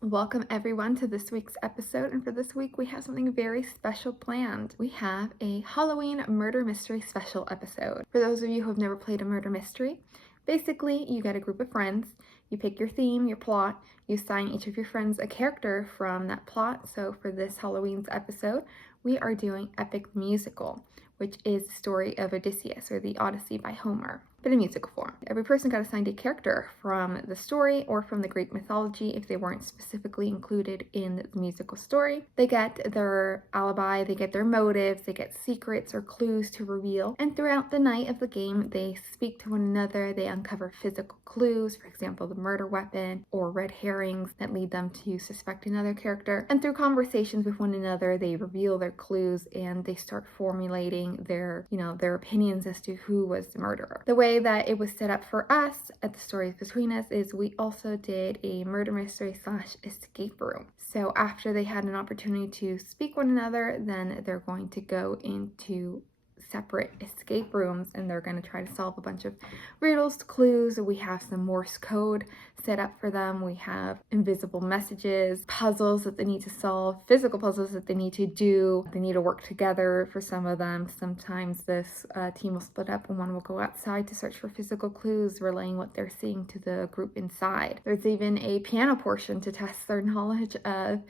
Welcome everyone to this week's episode, and for this week we have something very special planned. We have a Halloween murder mystery special episode. For those of you who have never played a murder mystery, basically you get a group of friends, you pick your theme, your plot, you assign each of your friends a character from that plot. So for this Halloween's episode, we are doing Epic Musical, which is the story of Odysseus, or the Odyssey by Homer, but in musical form. Every person got assigned a character from the story or from the Greek mythology if they weren't specifically included in the musical story. They get their alibi, they get their motives, they get secrets or clues to reveal, and throughout the night of the game, they speak to one another, they uncover physical clues, for example, the murder weapon or red herrings that lead them to suspect another character, and through conversations with one another, they reveal their clues and they start formulating their opinions as to who was the murderer. The way that it was set up for us at the Stories Between Us is we also did a murder mystery / escape room. So after they had an opportunity to speak one another, then they're going to go into separate escape rooms and they're going to try to solve a bunch of riddles, clues. We have some Morse code set up for them. We have invisible messages, puzzles that they need to solve, physical puzzles that they need to do. They need to work together for some of them. Sometimes this team will split up and one will go outside to search for physical clues, relaying what they're seeing to the group inside. There's even a piano portion to test their knowledge of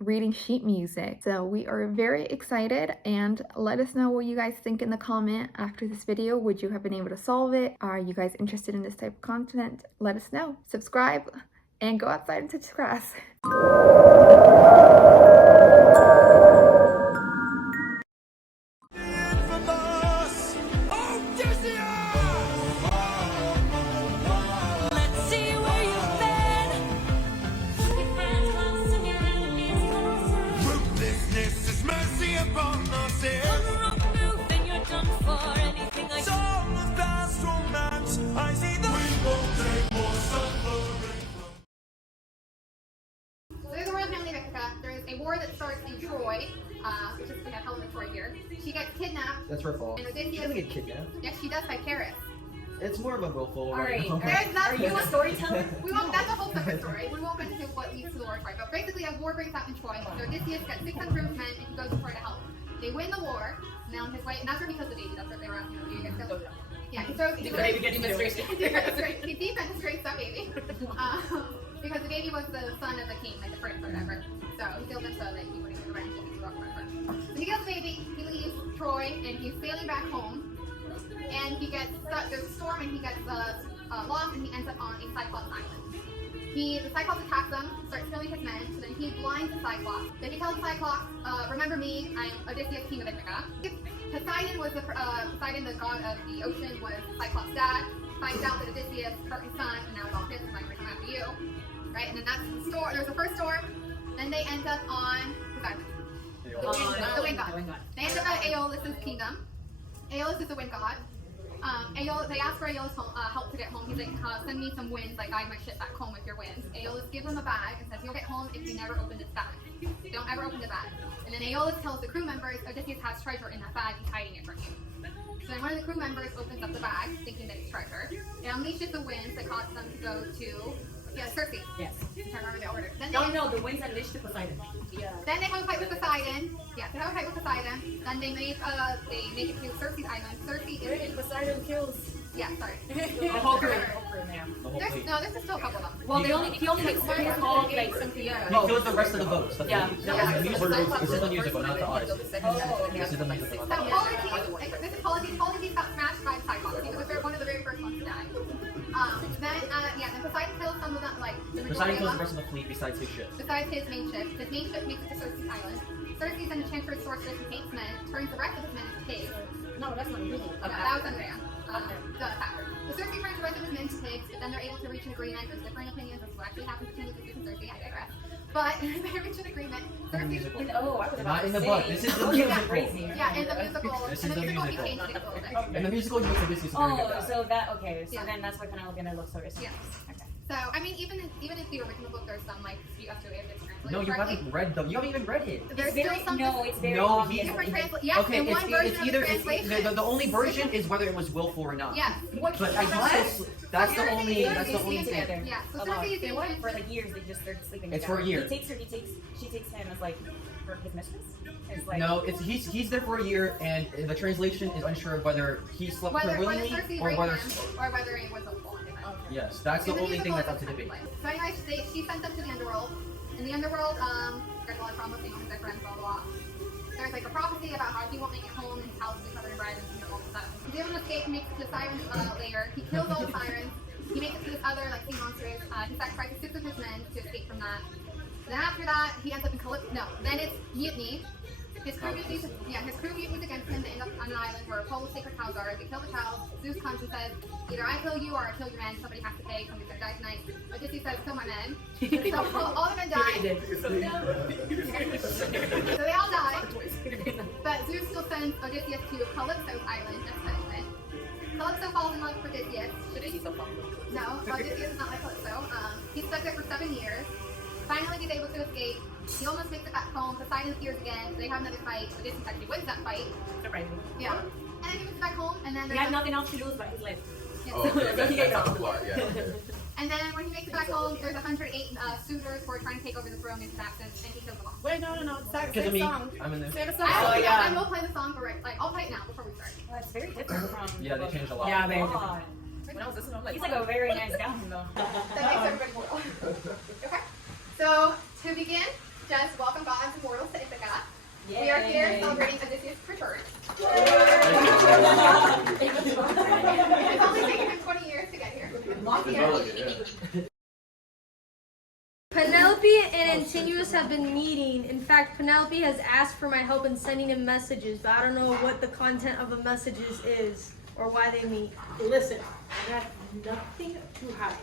reading sheet music. So we are very excited, and let us know what you guys think in the comment after this video. Would you have been able to solve it? Are you guys interested in this type of content? Let us know. Subscribe and go outside and touch the grass. There's a war that starts in Troy, which is, we have Helen of Troy here. She gets kidnapped. That's her fault. And Odysseus, She doesn't get kidnapped. Yes, she does by Paris. It's more of a willful. Alright, Are you a storyteller? That's a whole separate story. We won't get into what leads to the war fight. But basically, a war breaks out in Troy. So Odysseus gets 600 men and he goes to Troy to help. They win the war. And on his way, and that's where he kills the baby. That's what they were asking. Yeah, he throws. He defenestrates that baby. Because the baby was the son of the king, like the prince or whatever. So he killed him so that he wouldn't get revenge and he grew up forever. So he kills the baby, he leaves Troy, and he's sailing back home. And he gets stuck, there's a storm, and he gets lost, and he ends up on a Cyclops island. The Cyclops attacks him, starts killing his men, so then he blinds the Cyclops. Then he tells the Cyclops, remember me, I'm Odysseus, king of Ithaca. Poseidon was Poseidon, the god of the ocean, was Cyclops' dad. Finds out that Odysseus hurt his son, and now it's all his, and like, we're coming after you. Right, and then that's the storm. There's the first storm. Then they end up on the wind god. They end up at Aeolus' kingdom. Aeolus is the wind god. They ask for Aeolus' help to get home. He's like, send me some winds, like guide my ship back home with your winds. Aeolus gives him a bag and says, you'll get home if you never open this bag. Don't ever open the bag. And then Aeolus tells the crew members, Odysseus has treasure in that bag, he's hiding it from you. So then one of the crew members opens up the bag, thinking that it's treasure. It unleashes the winds that cause them to go to Circe. Yes. I'm trying to remember the order. Then No, the winds unleashed to Poseidon. Yeah. Then they have a fight with Poseidon. Yeah, they have a fight with Poseidon. Then they make it to Circe's island. Circe is Poseidon kills. Yeah, sorry. The whole crew. There's still a couple of them. Well, he only makes one small like something. He kills the rest of the boats. Yeah. This is the musical, not the Odyssey. This is the musical. So Polytes got smashed by the Cyclops. He was one of the very first ones to die. Then Poseidon kills some of them, like the Poseidon kills the rest of the fleet besides his ship. Besides his main ship. His main ship makes it to Circe's island. Circe is an enchantress, sorceress, and hates men, turns the rest of his men into pigs. No, that's not usual. That was Andrea. The attacker. The Circe turns the rest of his men into pigs, but then they're able to reach an agreement. There's differing opinions as to what actually happens between Odysseus and Circe. I digress. But they reach an agreement. Not in the book. This is the musical. Yeah, in the musical. This is the musical. He changed it a little bit. In the musical, he makes Odysseus a very good guy. So then that's what kind of gonna look so. Yeah. Okay. So I mean, even in the original book, there's some like you have to different No, you haven't read them. You haven't even read it. There's still some it's very No, obvious. different translation. Yes, Okay, in one version it's of either the translation. the only version is whether it was willful or not. Yes. What But I guess that's the only thing. Yeah. So Cersei is They the went for like years. They just started sleeping. It's together. for a year. She takes him as like his mistress. It's like, No, he's there for a year, and the translation is unsure of whether he slept with her whether willingly Cersei or raped whether. him or whether it was a fault. Yes, that's the In only thing musical, that's up to it's debate. So anyway, she sent them to the underworld. In the underworld, there's a lot of problems with their friends, blah blah blah. There's like a prophecy about how he won't make it home and his house will be covered in bread and all this stuff. He's able to escape, makes it to the Sirens lair. He kills all the Sirens. He makes it to this other like sea monsters. He sacrifices 6 of his men to escape from that. Then after that, he ends up in then it's mutiny. His crew mutinies against him. They end up on an island where Apollo's sacred cows are. They kill the cows. Zeus comes and says, either I kill you or I kill your men. Somebody has to pay. Somebody's gonna die tonight. Odysseus says, kill my men. So all the men die. So they all die. But Zeus still sends Odysseus to Calypso's island as punishment. Calypso falls in love with Odysseus. No, Odysseus is not like Calypso. He's stuck there for 7 years. Finally, he's able to escape. He almost makes it back home. Poseidon appears again. They have another fight. Odysseus actually wins that fight. surprising. Yeah. And then he moves back home, and then He there's had nothing else to lose but his life. Yeah. Oh, okay, that's not the plot, yeah. And then when he makes it back home, there's 108 suitors who are trying to take over the throne in his absence, and he kills them all. Wait, no. Because of me, I'm in there. Save a I song. will play the song for I'll play it now before we start. Well, it's very different from. Yeah, they changed a lot. Yeah, very different. When I was listening, I'm like, he's like a very nice guy though. That makes everybody mortal. Okay. So to begin, just welcome gods and mortals to Ithaca. We are here celebrating Odysseus' return. It's only taken him 20 years to get here. Penelope and Antinous have been meeting. In fact, Penelope has asked for my help in sending him messages, but I don't know what the content of the messages is or why they meet. Listen, I got nothing to hide.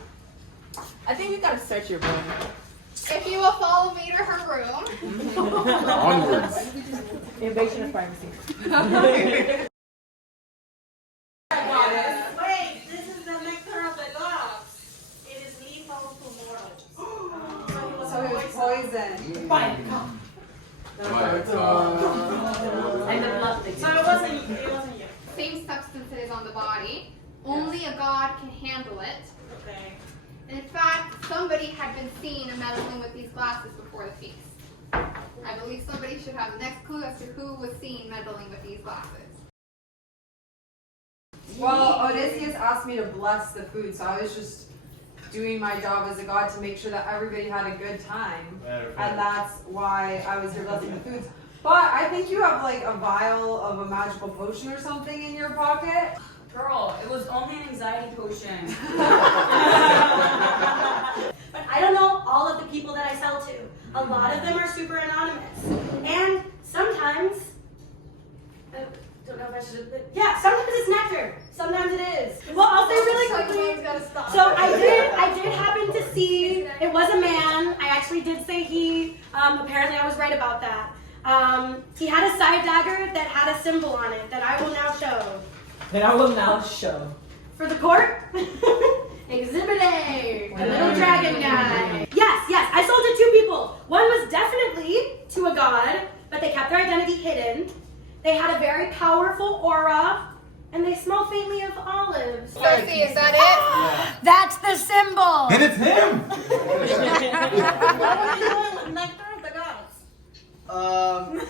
I think you gotta search your room. If you will follow me to her room. Onwards. Invasion of privacy. Wait, this is the nectar of the gods. It is lethal to mortals. So it was poison. Fine. And the blood thing. So it wasn't you. Same substance is on the body. Only a god can handle it. Okay. And in fact, somebody had been seen meddling with these glasses before the feast. I believe somebody should have the next clue as to who was seen meddling with these glasses. Well, Odysseus asked me to bless the food, so I was just doing my job as a god to make sure that everybody had a good time. And that's why I was here blessing the foods. But I think you have like a vial of a magical potion or something in your pocket. Girl, it was only an anxiety potion. But I don't know all of the people that I sell to. A lot of them are super anonymous. And sometimes, I don't know if I should, yeah, sometimes it's nectar. Sometimes it is. Well, I'll say really quickly. So I did happen to see, it was a man. I actually did say he, apparently I was right about that. He had a side dagger that had a symbol on it that I will now show. Then I will now show. For the court? Exhibit A, the little dragon guy. Yes, I sold to 2 people. One was definitely to a god, but they kept their identity hidden. They had a very powerful aura, and they smell faintly of olives. Cersei, is that it? That's the symbol! And it's him! What were you doing with nectar of the gods? Okay.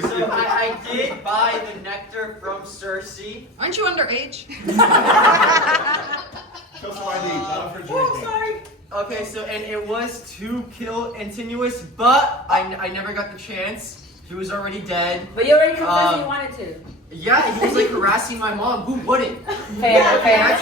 So I did buy the nectar from Cersei. Aren't you underage? Show some ID, not for drinking. Sorry. Okay, so and it was to kill Antinous, but I never got the chance. He was already dead. But you already confessed you wanted to. Yeah, he was like harassing my mom. Who wouldn't? Fair. That's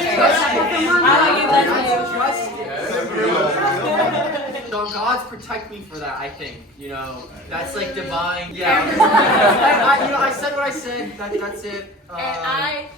Yeah. So gods protect me for that, I think. You know, that's like divine. Yeah. I said what I said. That's it. And I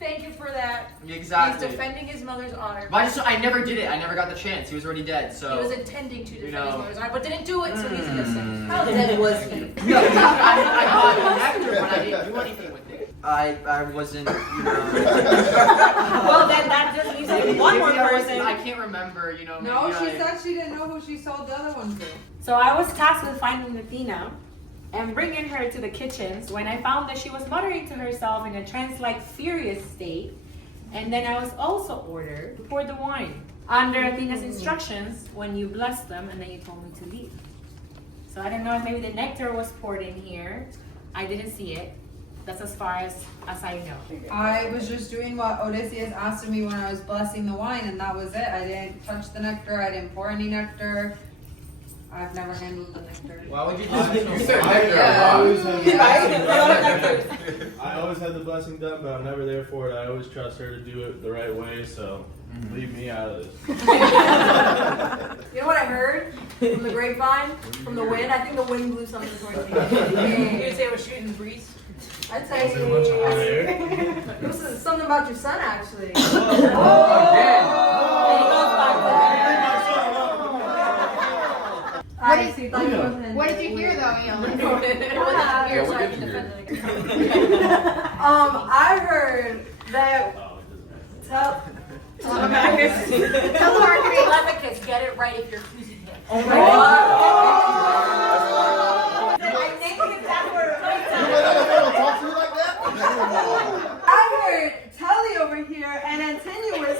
thank you for that. Exactly. He's defending his mother's honor. But I never did it. I never got the chance. He was already dead. So. He was intending to defend know. his mother's honor, but didn't do it, so he's innocent. How dead was he? I got the nectar, but I didn't do anything with it. I wasn't, you know. Well, then that just leaves like one more Maybe I wasn't- person. I can't remember, you know. No, maybe she I- said she didn't know who she sold the other one to. So I was tasked with finding Athena and bringing her to the kitchens when I found that she was muttering to herself in a trance-like furious state. And then I was also ordered to pour the wine under Athena's instructions when you blessed them and then you told me to leave. So I don't know if maybe the nectar was poured in here. I didn't see it. That's as far as I know. I was just doing what Odysseus asked of me when I was blessing the wine, and that was it. I didn't touch the nectar. I didn't pour any nectar. I've never handled the nectar. Why would you do You that? said nectar. Yeah. I always had the blessing done, but I'm never there for it. I always trust her to do it the right way, so leave me out of this. You know what I heard from the grapevine, from the wind? I think the wind blew something towards me. You'd say we're shooting the breeze? I'd say Is it much higher? it was something about your son, actually. What did you hear though, Elon? Yeah, what did you hear? I heard that. Oh, it doesn't matter. Telemachus, get it right if you're accusing him. Oh my God. I think that's where You let other people talk to you like that? I heard Telly over here and Antinous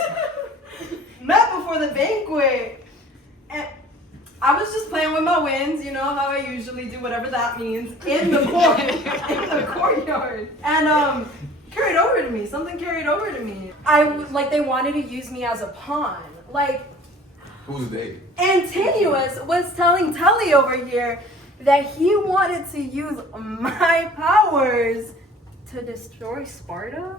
met before the banquet. And I was just playing with my winds, you know how I usually do, whatever that means, in the courtyard. And carried over to me. Something carried over to me. They wanted to use me as a pawn. Like, Who's they? Antinous was telling Telly over here that he wanted to use my powers to destroy Sparta.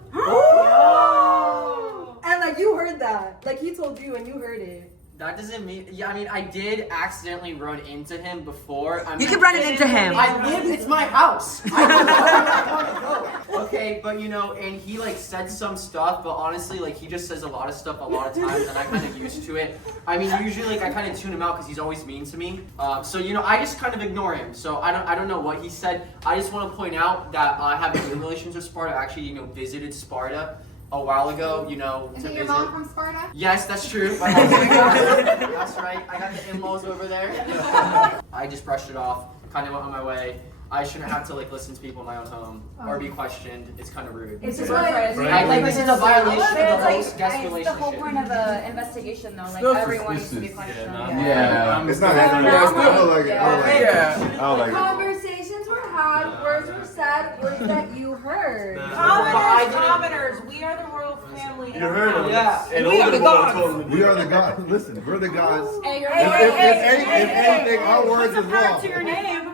And like you heard that. Like he told you and you heard it. That doesn't mean. Yeah, I mean, I did accidentally run into him before. You keep running into him. I live. It's my house. I don't know where I want to go. Okay, but you know, and he like said some stuff, but honestly, like he just says a lot of stuff a lot of times, and I kind of used to it. I mean, usually like I kind of tune him out because he's always mean to me. So you know, I just kind of ignore him. So I don't know what he said. I just want to point out that I have good relations with Sparta. I actually, you know, visited Sparta a while ago, you know, Is to it your visit. mom from Sparta? Yes, that's true. My mom's from Sparta. That's right. I got the in-laws over there. I just brushed it off. Kind of went on my way. I shouldn't have to like listen to people in my own home or be questioned. It's kind of rude. It's just Right. Like this is a violation of the It's host-guest the whole relationship. point of an investigation, though. Like Still everyone needs to be suspicious. questioned. Yeah, it's not. Yeah, it's still like it. I don't like it. Yeah. I don't like it. Conversations were had, words were said, words that you heard. Commoners, we are the royal family. You heard him. Yeah. And We are the Oldenburg gods. told me. We are the gods. Listen, we're the gods. Hey, you're If anything, our words is power wrong. to your name.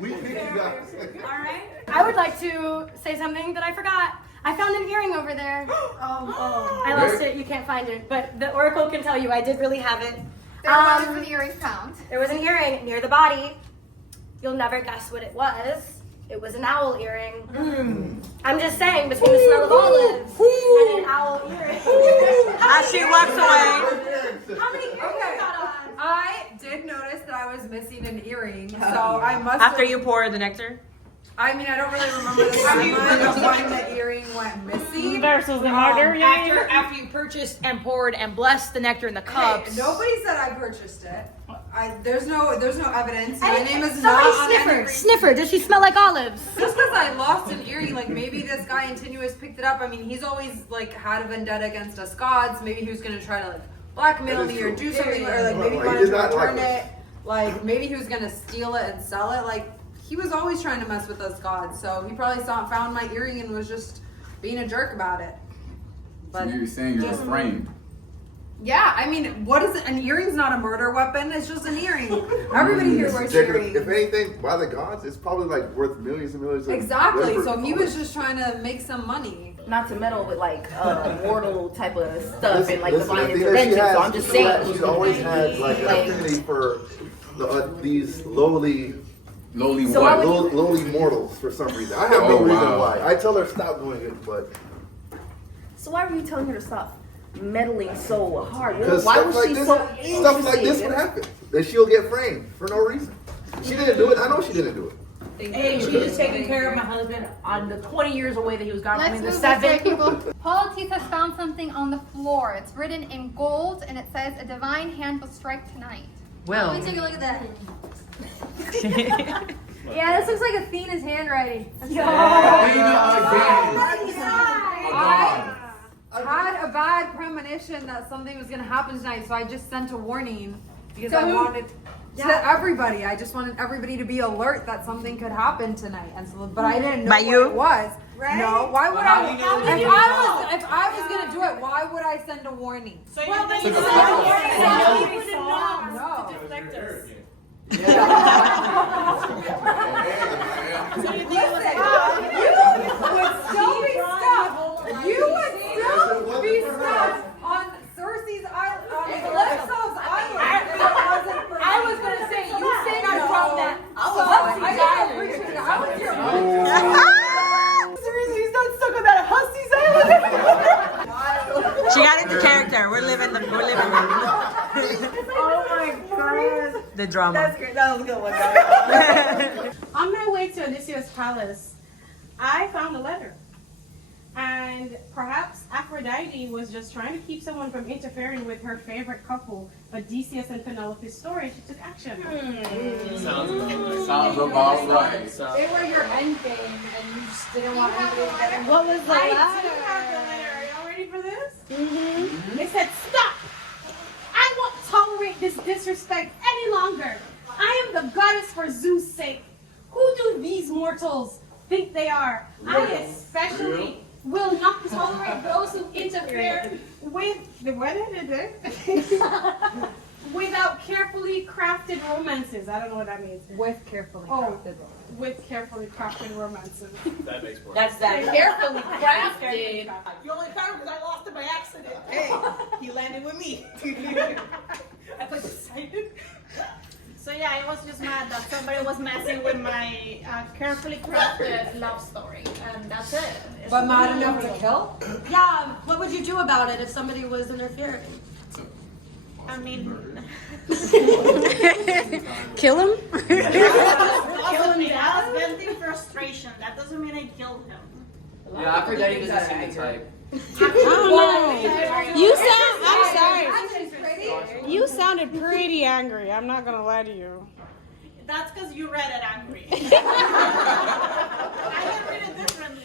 We pick the gods. Alright. I would like to say something that I forgot. I found an earring over there. I lost it, you can't find it. But the oracle can tell you I did really have it. There was an earring found. There was an earring near the body. You'll never guess what it was. It was an owl earring. I'm just saying, between the smell of olives and an owl earring. As she walks away. How many earrings you got on? I did notice that I was missing an earring, so I must. After you pour the nectar? I mean, I don't really remember the timeline of when the earring went missing. After you purchased and poured and blessed the nectar in the cups. Hey, nobody said I purchased it. There's no evidence. My And name is somebody not on sniffer. any. Sniffer. Does she smell like olives? Just because I lost an earring, like maybe this guy Antinous picked it up. I mean, he's always like had a vendetta against us gods. Maybe he was gonna try to like blackmail me or do something, or like maybe he wanted to return it. Like maybe he was gonna steal it and sell it. Like he was always trying to mess with us gods. So he probably found my earring and was just being a jerk about it. So you're saying you're framed. Yeah, I mean, what is it? An earring's not a murder weapon. It's just an earring. Everybody here wears earrings. If anything, by the gods, it's probably like worth millions and millions. Exactly. So he was just trying to make some money. Not to meddle with like mortal type of stuff Listen, and like listen, divine I think that intervention. So I'm just saying. She's always had like an affinity for these lowly So why would you- lowly mortals for some reason. I have no reason why. I tell her stop doing it, but So why were you telling her to stop meddling so hard? because Why stuff was like she this, so stuff like this interested? would happen. That she'll get framed for no reason. She didn't do it. I know she didn't do it. Hey, she's just taking care of my husband on the 20 years away that he was gone from Let's me. The move this way, 7. people. Polites has found something on the floor. It's written in gold and it says, "A divine hand will strike tonight." Let me take a look at that. Yeah, this looks like Athena's handwriting. I had a bad premonition that something was gonna happen tonight, so I just sent a warning because I wanted to everybody. I just wanted everybody to be alert that something could happen tonight, and so, but I didn't know what it was. Right? No, why would I? If I was gonna do it, why would I send a warning? So you think No. You would still be stuck on Cersei's island, on Calypso's island. I was gonna say, you say I from that. I appreciate it. I was your Cersei's not stuck on that Hussey's island. She got into character. We're living the. Oh my god. The drama. That's great. That was a good one, guys. On my way to Odysseus' palace, I found a letter. And perhaps Aphrodite was just trying to keep someone from interfering with her favorite couple, Odysseus and Penelope's story. She took action. Sounds about right. They were your end game, and you just didn't want anybody to get in. What was the letter? I do have the letter. Are y'all ready for this? Mm-hmm. It said, "Stop! I won't tolerate this disrespect any longer. I am the goddess for Zeus' sake. Who do these mortals think they are? I especially will not tolerate those who interfere with the without carefully crafted romances." I don't know what that means. With carefully crafted. With carefully crafted romances. That makes more That's that. Carefully crafted. You only found him because I lost him by accident. Hey, he landed with me. I was excited. So yeah, I was just mad that somebody was messing with my carefully crafted love story, and that's it. But mad enough to kill? Yeah, what would you do about it if somebody was interfering? I mean, Kill him? possibly. I was venting frustration. That doesn't mean I killed him. Yeah, Aphrodite doesn't seem the type. I'm sorry. You sounded pretty angry. I'm not gonna lie to you. That's because you read it angry. I would read it differently.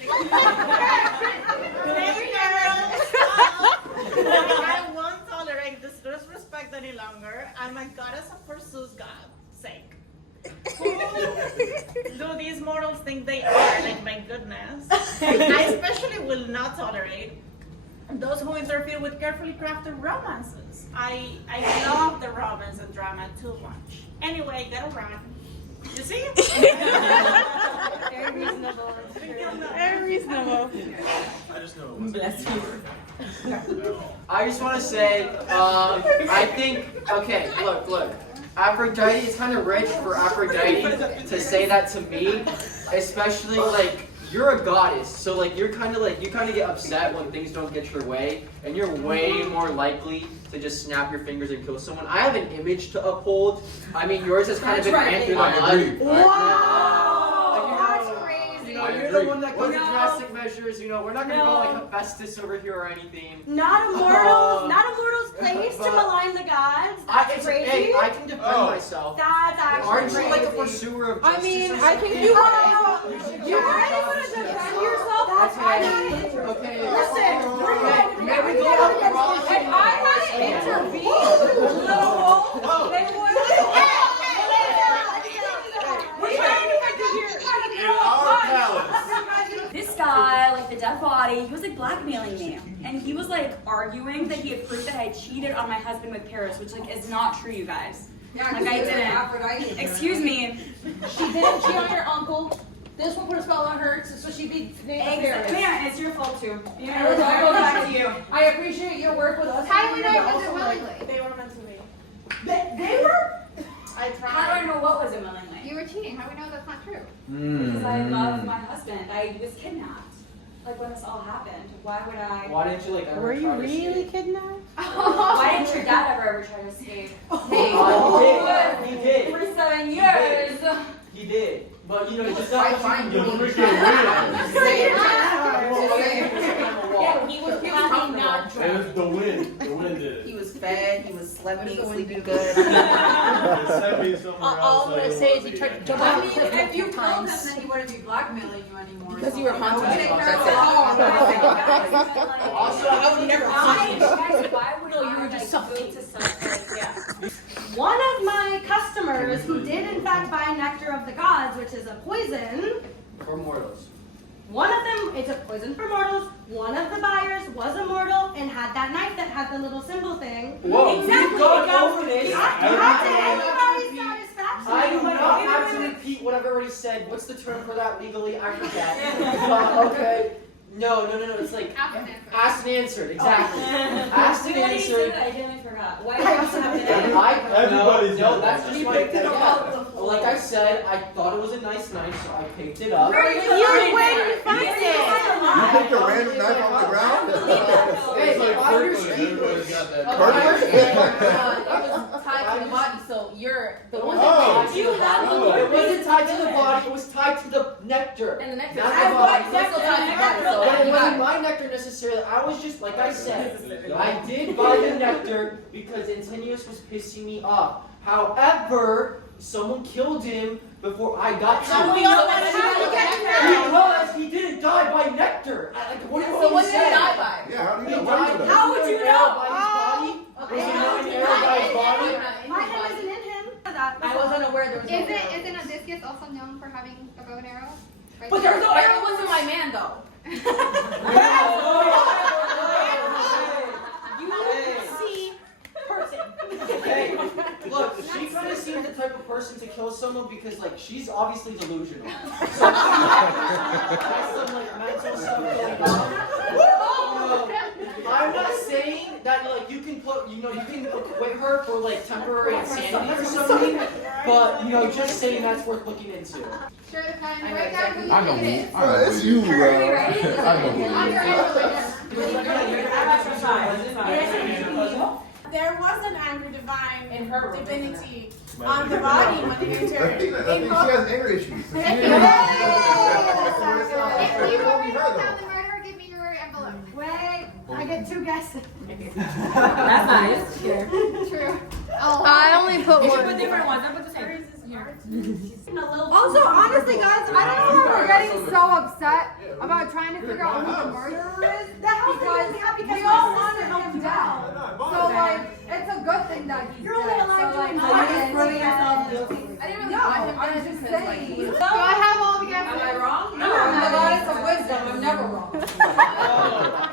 Hey girls, I won't tolerate this disrespect any longer. I'm a goddess for Zeus' God's sake. Who do these mortals think they are? Like, my goodness. I especially will not tolerate those who interfere with carefully crafted romances. I love the romance and drama too much. Anyway, get around. You see? Very reasonable. Very reasonable. I just know. Bless you. I just want to say, I think, okay, look. Aphrodite, it's kind of rich for Aphrodite to say that to me, especially, like, you're a goddess, so, like, you kind of get upset when things don't get your way, and you're way more likely to just snap your fingers and kill someone. I have an image to uphold. I mean, yours has kind of been ran through the mud. You're the one that goes to drastic measures, we're not gonna go like Hephaestus over here or anything. Not a mortal's place to malign the gods. That's crazy. Hey, I can defend myself. That's actually Aren't you crazy. like a pursuer of justice? I mean, or I something? think you really want to defend yourself. That's fine. Okay. Listen, May we go if I had to intervene, they would. This guy, like the dead body, he was like blackmailing me. And he was like arguing that he had proof that I cheated on my husband with Paris, which like is not true, you guys. Yeah, like I didn't. Excuse me. She didn't cheat on your uncle. This one put a spell on her, so she'd be named Paris. Man, it's your fault too. Yeah, I'll go back to you. I appreciate your work with us. How do we know it wasn't willingly? They were meant to be. They were? I tried. How do I know what was willingly? You were cheating. How do we know that's not true? Because I love my husband. I was kidnapped. Like when this all happened. Why would I? Why didn't you ever Were you try to really escape? kidnapped? Why didn't your dad ever try to escape? He did. For 7 years. He He did. But, you know, He it's was just not quite fine. what you You can do. freaking win. Yeah, he was probably not It drunk. was the wind. The wind did it. He was fed, he was sleeping, sleeping good. It sent me somewhere else. All I'm gonna say is he tried to jump I out mean, the cliff if you multiple killed him, times. then he wouldn't be blackmailing you anymore. Because you were haunting I would him. take care That's of it. all. Also, I would never haunt you. Why would No, you were I, just like, go suffocating. to such, like, yeah. One of my customers who did in fact buy Nectar of the Gods, which is a poison, for mortals. one of them, it's a poison for mortals, one of the buyers was a mortal and had that knife that had the little symbol thing. Whoa, Exactly. we've gone over this. Not to anybody's satisfaction. I do not have to repeat what I've already said. What's the term for that legally? I forget. Okay. No. It's like asked and answered. Exactly. Asked and What did he say answered. that I genuinely forgot? Why did you have to Everybody's no, got that's that. just He my picked it up off the floor. Like I said, I thought it was a nice knife, so I picked it up. Where did you find it? You picked a random knife off the ground? Hey, It's like I Kirkland. understand. Everybody's got that. It was tied to the body, so you're the one Oh. that You have Oh. It wasn't tied to the body, it was tied to the nectar. and the next Not one. the body. But it So wasn't my nectar necessarily. I was just, like I said, I did buy the nectar because Antinius was pissing me off. However, someone killed him before I got to How do we him. know that? Because he didn't die by nectar. Like, what do you So want what me did to he say? die by? Yeah, how do He you know? died. How would you know? By his body? Was it not in error by his body? My hand isn't in him. I wasn't aware there was no arrow. Isn't Odysseus also known for having a bow and arrow? Right But there. there was no arrow. It wasn't my man though. See, person. Hey, look, she kind of seems the type of person to kill someone because, like, she's obviously delusional. So she has some, like, mental stuff going on. I'm not saying that, like, you can put, you can acquit her for, like, temporary insanity or something, but, just saying that's worth looking into. Sure, fine. Write down who you I know think it me. is. It's you, bro. I know who it Under is. There was an angry divine In her room. divinity on the body when they entered. She has anger issues. If you already wrote down the murder, give me your envelope. Wait, I get two guesses. That's nice. Sure. True. Oh, I only put You should one. put different ones. Don't put the same. Also, honestly, guys, I don't know why we're getting so upset about trying to figure out who the murderer is. The house because we all want to him down. So, like, it's a good thing that he's You're only dead. allowed So, like, to I advise didn't really yourself. guilty. I didn't really No, want him I'm dead just because, saying. do I have all the guesses? Am I wrong? No, I'm the no. goddess of wisdom. I'm never wrong.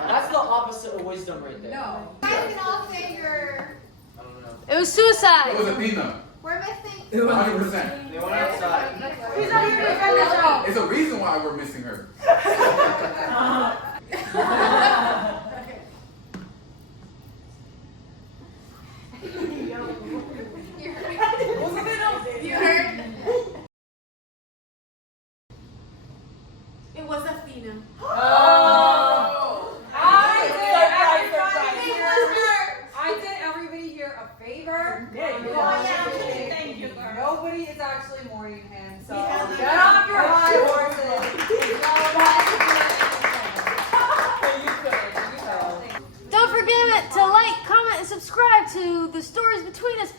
That's the opposite of wisdom right there. No. You guys can all say your. I don't know. It was suicide. It was Athena. We're missing. 100%. They went outside. He's not here to defend himself. It's a reason why we're missing her. You heard? It was Athena. I did everybody here a favor. Thank you, girl. Nobody is actually mourning him, so Yeah. get off your high horses. Don't forget to like, comment, and subscribe to the Stories Between Us